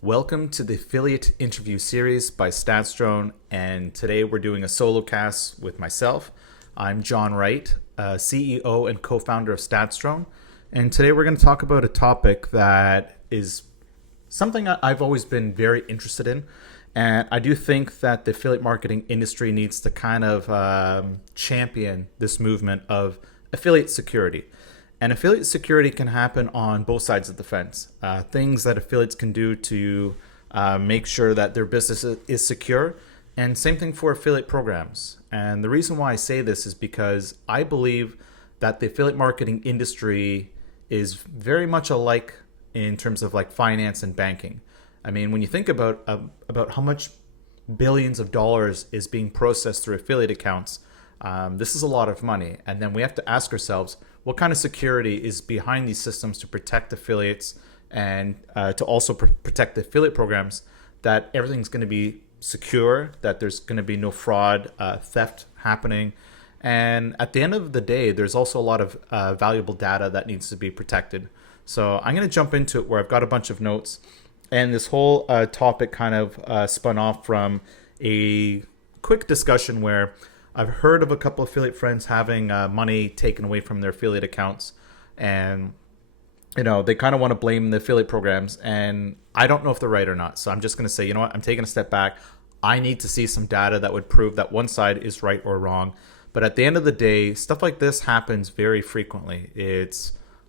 Welcome to the affiliate interview series by StatsDrone, and today we're doing a solo cast with myself. I'm John Wright, CEO and co-founder of StatsDrone, and today we're going to talk about a topic that is something I've always been very interested in, and I do think that the affiliate marketing industry needs to kind of champion this movement of affiliate security. And affiliate security can happen on both sides of the fence. Things that affiliates can do to make sure that their business is secure. And same thing for affiliate programs. And the reason why I say this is because I believe that the affiliate marketing industry is very much alike in terms of like finance and banking. I mean, when you think about how much billions of dollars is being processed through affiliate accounts, this is a lot of money. And then we have to ask ourselves, what kind of security is behind these systems to protect affiliates and to also protect the affiliate programs, that everything's going to be secure, that there's going to be no fraud, theft happening. And at the end of the day, there's also a lot of valuable data that needs to be protected. So I'm going to jump into it where I've got a bunch of notes. And this whole topic kind of spun off from a quick discussion where I've heard of a couple of affiliate friends having money taken away from their affiliate accounts, and they kind of want to blame the affiliate programs, and I don't know if they're right or not. So I'm just going to say, you know what, I'm taking a step back. I need to see some data that would prove that one side is right or wrong. But at the end of the day, stuff like this happens very frequently.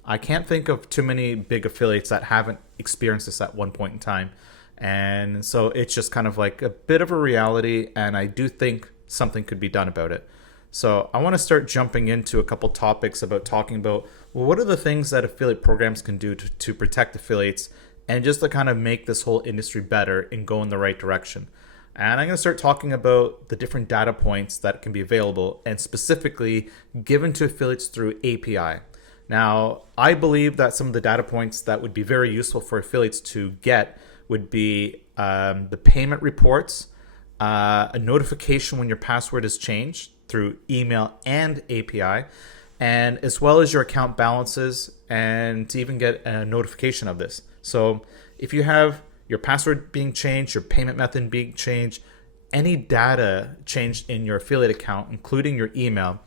I can't think of too many big affiliates that haven't experienced this at one point in time. And so it's just kind of like a bit of a reality, and I do think something could be done about it. So I want to start jumping into a couple topics about talking about, well, what are the things that affiliate programs can do to protect affiliates and just to kind of make this whole industry better and go in the right direction. And I'm going to start talking about the different data points that can be available and specifically given to affiliates through API. Now, I believe that some of the data points that would be very useful for affiliates to get would be the payment reports, a notification when your password is changed through email and API, and as well as your account balances, and to even get a notification of this. So if you have your password being changed, your payment method being changed, any data changed in your affiliate account, including your email,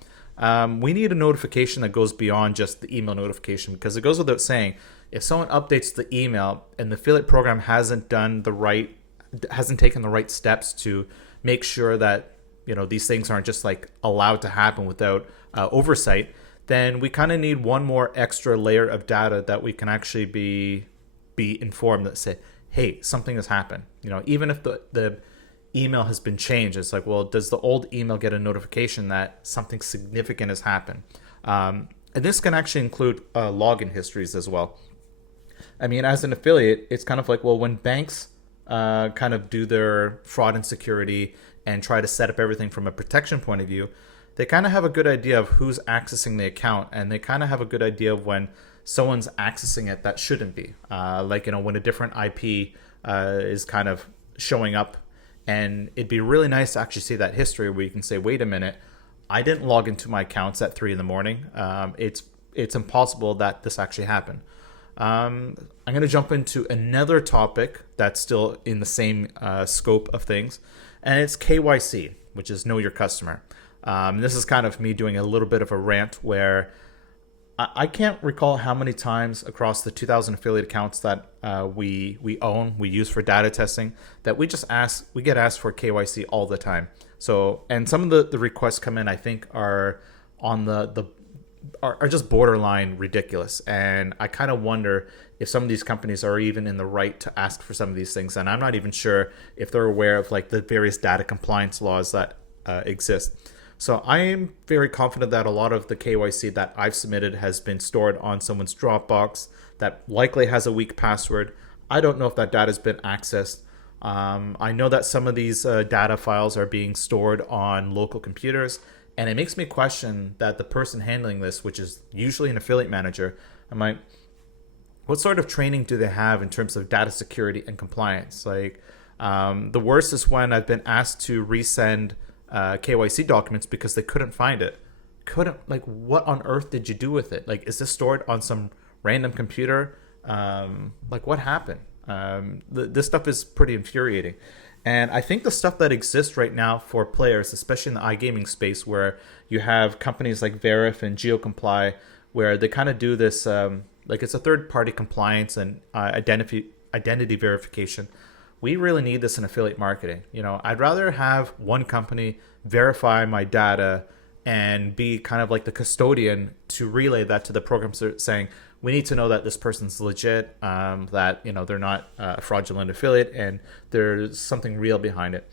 we need a notification that goes beyond just the email notification, because it goes without saying, if someone updates the email and the affiliate program hasn't taken the right steps to make sure that these things aren't just like allowed to happen without oversight, then we kind of need one more extra layer of data that we can actually be informed that say, hey, something has happened. Even if the email has been changed, it's like, well, does the old email get a notification that something significant has happened? And this can actually include login histories as well. I mean, as an affiliate, it's kind of like, well, when banks kind of do their fraud and security and try to set up everything from a protection point of view, they kind of have a good idea of who's accessing the account, and they kind of have a good idea of when someone's accessing it that shouldn't be. When a different IP is kind of showing up, and it'd be really nice to actually see that history where you can say, wait a minute, I didn't log into my accounts at 3 a.m. It's impossible that this actually happened. I'm going to jump into another topic that's still in the same scope of things, and it's KYC, which is Know Your Customer. This is kind of me doing a little bit of a rant where I can't recall how many times across the 2,000 affiliate accounts that we use for data testing, that we get asked for KYC all the time. So, and some of the requests come in, I think, are on are just borderline ridiculous. And I kind of wonder if some of these companies are even in the right to ask for some of these things. And I'm not even sure if they're aware of like the various data compliance laws that exist. So I am very confident that a lot of the KYC that I've submitted has been stored on someone's Dropbox that likely has a weak password. I don't know if that data has been accessed. I know that some of these data files are being stored on local computers. And it makes me question that the person handling this, which is usually an affiliate manager, what sort of training do they have in terms of data security and compliance? Like, the worst is when I've been asked to resend KYC documents because they couldn't find it. What on earth did you do with it? Like, is this stored on some random computer? What happened? This stuff is pretty infuriating. And I think the stuff that exists right now for players, especially in the iGaming space, where you have companies like Verif and GeoComply, where they kind of do this, like it's a third-party compliance and identity verification. We really need this in affiliate marketing. I'd rather have one company verify my data and be kind of like the custodian to relay that to the programs saying, we need to know that this person's legit, that they're not a fraudulent affiliate, and there's something real behind it.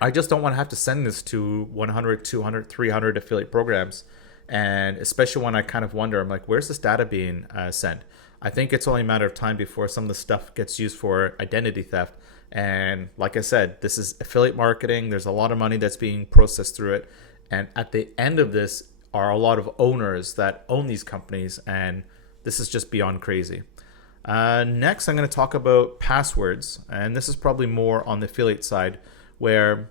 I just don't want to have to send this to 100, 200, 300 affiliate programs, and especially when I kind of wonder, I'm like, where's this data being sent? I think it's only a matter of time before some of the stuff gets used for identity theft. And like I said, this is affiliate marketing. There's a lot of money that's being processed through it. And at the end of this are a lot of owners that own these companies. And this is just beyond crazy. Next, I'm going to talk about passwords. And this is probably more on the affiliate side, where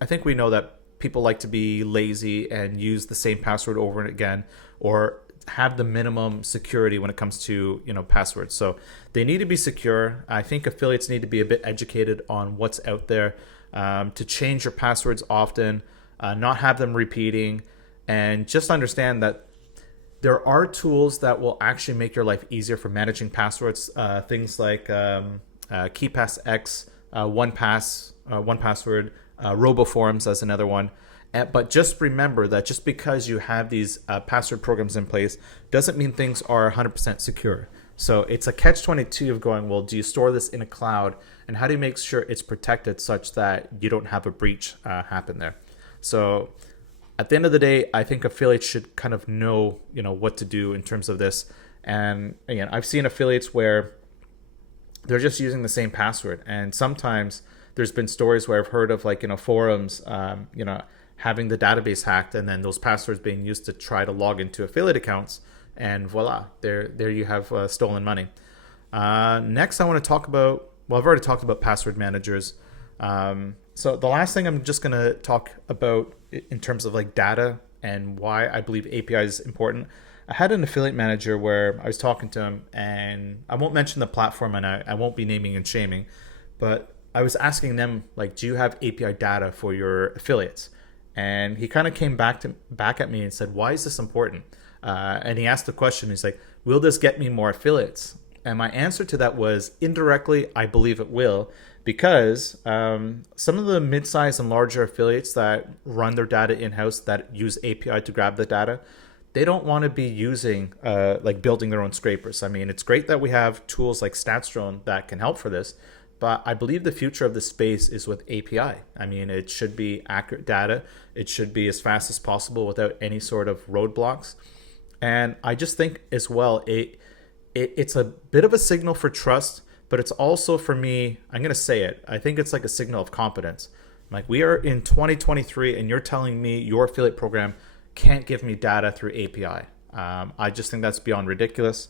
I think we know that people like to be lazy and use the same password over and again, or have the minimum security when it comes to passwords. So they need to be secure. I think affiliates need to be a bit educated on what's out there, to change your passwords often, not have them repeating, and just understand that there are tools that will actually make your life easier for managing passwords. Things like KeePass X, 1Password, RoboForms as another one. But just remember that just because you have these password programs in place doesn't mean things are 100% secure. So it's a catch-22 of going, well, do you store this in a cloud? And how do you make sure it's protected such that you don't have a breach happen there? So at the end of the day, I think affiliates should kind of know, what to do in terms of this. And again, I've seen affiliates where they're just using the same password. And sometimes there's been stories where I've heard of forums, having the database hacked, and then those passwords being used to try to log into affiliate accounts, and voila, there you have stolen money. Next, I want to talk about, I've already talked about password managers. So the last thing I'm just going to talk about in terms of data and why I believe API is important. I had an affiliate manager where I was talking to him, and I won't mention the platform, and I won't be naming and shaming, but I was asking them, do you have API data for your affiliates? And he kind of came back at me and said, why is this important? And he asked the question, he's like, will this get me more affiliates? And my answer to that was, indirectly, I believe it will, because some of the mid-sized and larger affiliates that run their data in-house, that use API to grab the data, they don't want to be using, building their own scrapers. I mean, it's great that we have tools like StatsDrone that can help for this, but I believe the future of the space is with API. I mean, it should be accurate data. It should be as fast as possible without any sort of roadblocks. And I just think as well, it's a bit of a signal for trust, but it's also, for me, I'm going to say it, I think it's like a signal of competence. We are in 2023 and you're telling me your affiliate program can't give me data through API. I just think that's beyond ridiculous.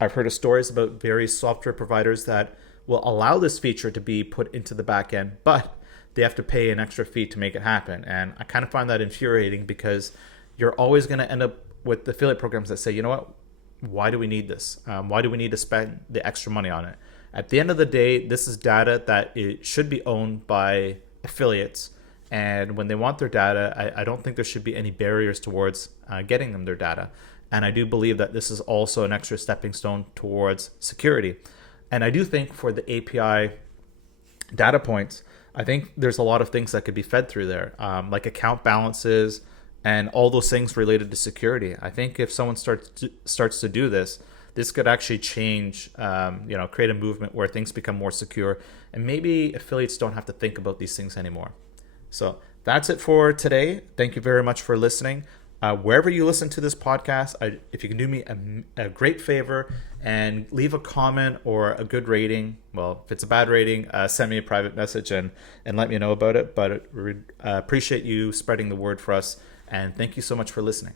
I've heard of stories about various software providers that will allow this feature to be put into the back end, but they have to pay an extra fee to make it happen. And I kind of find that infuriating, because you're always going to end up with affiliate programs that say, you know what, why do we need this? Why do we need to spend the extra money on it? At the end of the day, this is data that it should be owned by affiliates. And when they want their data, I don't think there should be any barriers towards getting them their data. And I do believe that this is also an extra stepping stone towards security. And I do think for the API data points, I think there's a lot of things that could be fed through there, like account balances and all those things related to security. I think if someone starts to do this, this could actually change, create a movement where things become more secure, and maybe affiliates don't have to think about these things anymore. So that's it for today. Thank you very much for listening. Wherever you listen to this podcast, if you can do me a great favor and leave a comment or a good rating. Well, if it's a bad rating, send me a private message and let me know about it. But appreciate you spreading the word for us. And thank you so much for listening.